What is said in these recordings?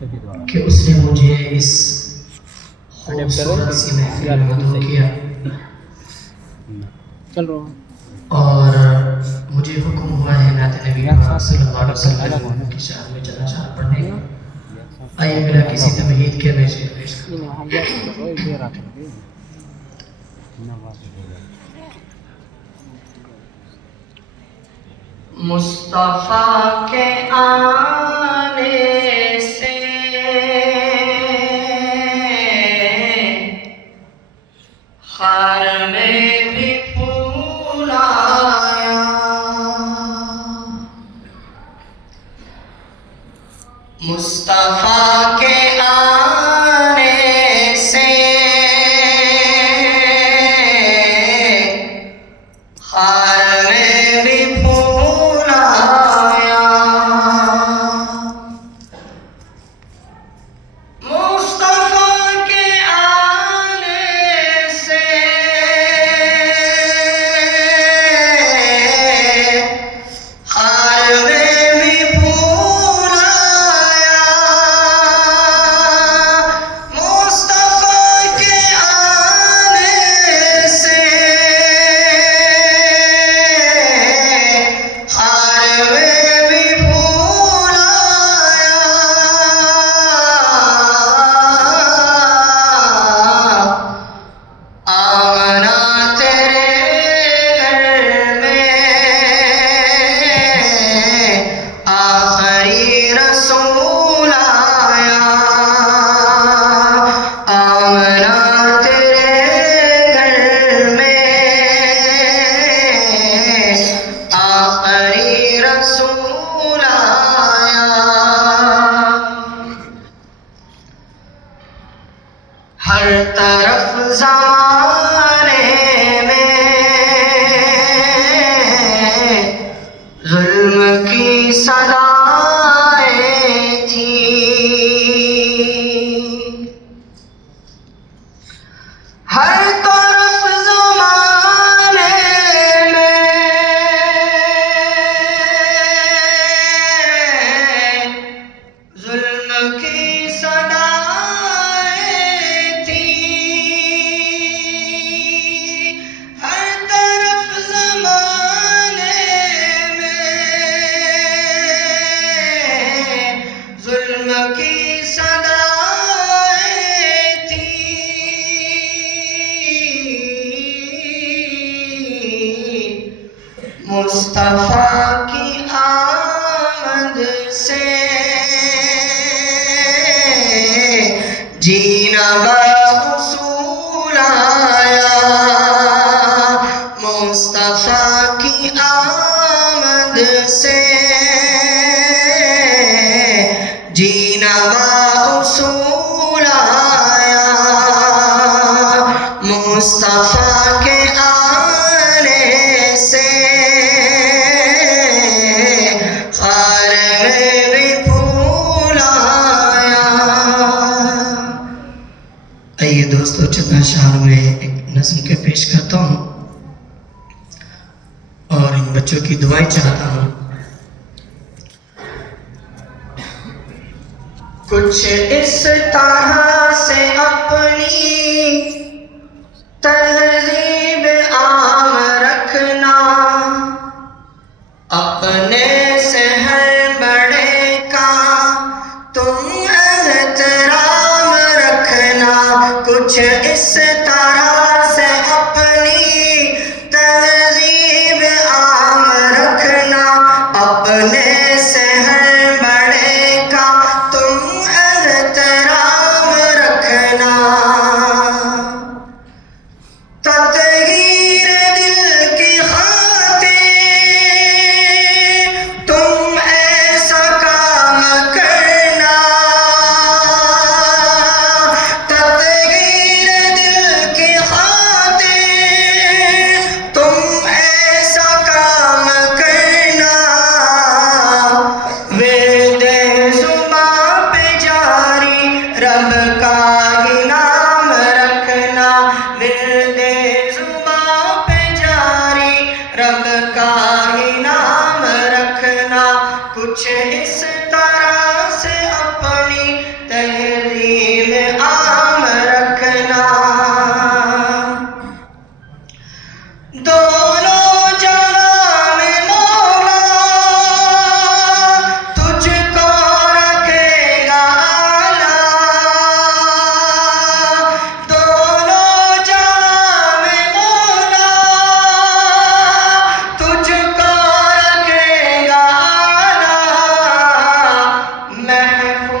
کہ اس نے مجھے اس خوبصورت سی محفل میں مدعو کیا اور مجھے حکم ہوا ہے نعت نبی پاک صلی اللہ علیہ وسلم کی شان میں چند اشعار پڑھنے کا۔ آئیے بلا کسی تمہید کے میں سے پیش کروں۔ مصطفیٰ کے آنے سے خار میں بھی پھول آیا، مصطفیٰ کے آنے سے خار میں بھی پھول آیا، مصطفیٰ کے آنے سے خار میں بھی پھول آیا، مصطفیٰ کے آنے سے خار میں بھی پھول آیا، آمنا تیرے گھر میں آخری رسول آیا، آمنا تیرے گھر میں آخری رسول آیا، ہر طرف زمانے میں ظلم کی صدائیں تھیں، ہر طرف زمانے میں ظلم کی صدائیں تھیں، ہر طرف زمانے میں ظلم کی صدائیں تھیں، مصطفیٰ کی آمد سے جینا باصول آیا، مصطفیٰ کی آمد سے جینا باصول آیا، مصطفیٰ کے آنے سے خار میں بھی پھول آیا۔ آئیے دوستو چند اشعار میں ایک نظم کے پیش کرتا ہوں اور ان بچوں کی دعائیں چاہتا ہوں۔ کچھ اس طرح سے اپنی تہذیب عام رکھنا، اپنے سے ہر بڑے کا تم احترام رکھنا، کچھ اس طرح سے اپنی تہذیب عام رکھنا، اپنے سے ہر بڑے کا تم احترام رکھنا، تطہیر دل کی خاطر تم ایسا کام کرنا، تطہیر دل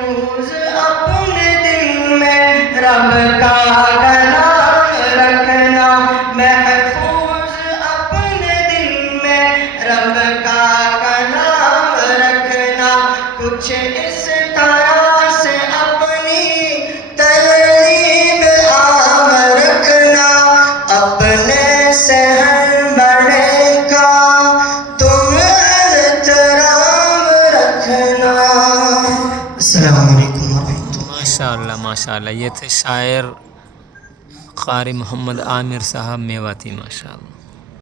محفوظ اپنے دل میں رب کا کلام رکھنا، محفوظ اپنے دل میں رب کا کلام رکھنا، کچھ اس طرح سے اپنی تہذیب عام رکھنا، اپنے شہر بڑے کا تم احترام رکھنا۔ السلام علیکم ورحمۃ اللہ۔ ماشاءاللہ ماشاءاللہ، یہ تھے شاعر قاری محمد عامر صاحب میواتی، ماشاءاللہ۔